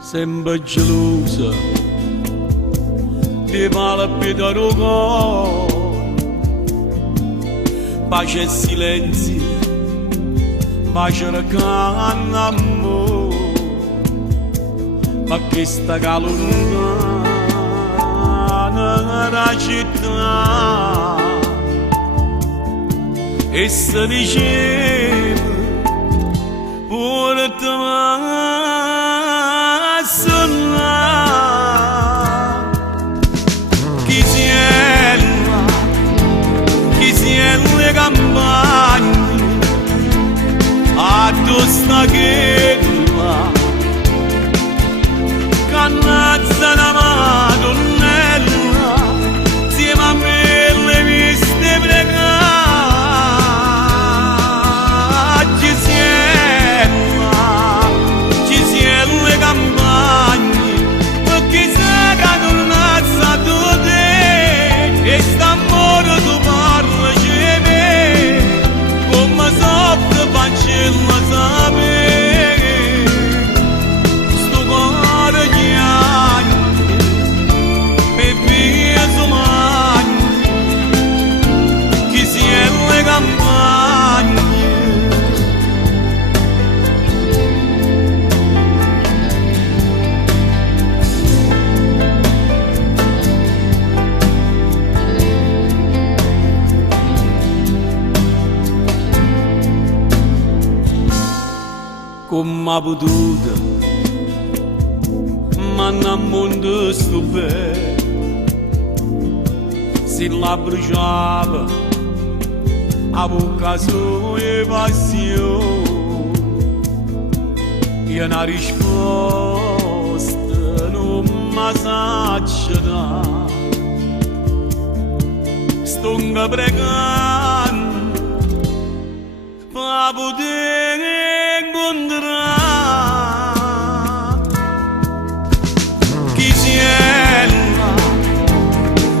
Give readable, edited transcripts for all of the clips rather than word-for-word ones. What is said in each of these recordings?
Sembra gelosa di male più pace e silenzio, pace e canna amore, ma questa calunga nella città e si diceva pure te le campagne addosso a quella cannazza la Madonnella insieme a me le viste pregare ci siano le campagne perché sa che non nazza tu te e sta amore tu parla Pancella sapere sto cuore ghiagno per via somagno chi si è le campagne come ha potuto ma nel mondo sto bene si la bruciava a vocazione e passione e una risposta non mi sa dare sto pregando per poter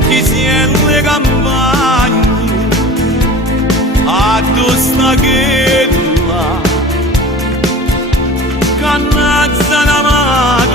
chi si è le campagne addosso a quella cannazza la mano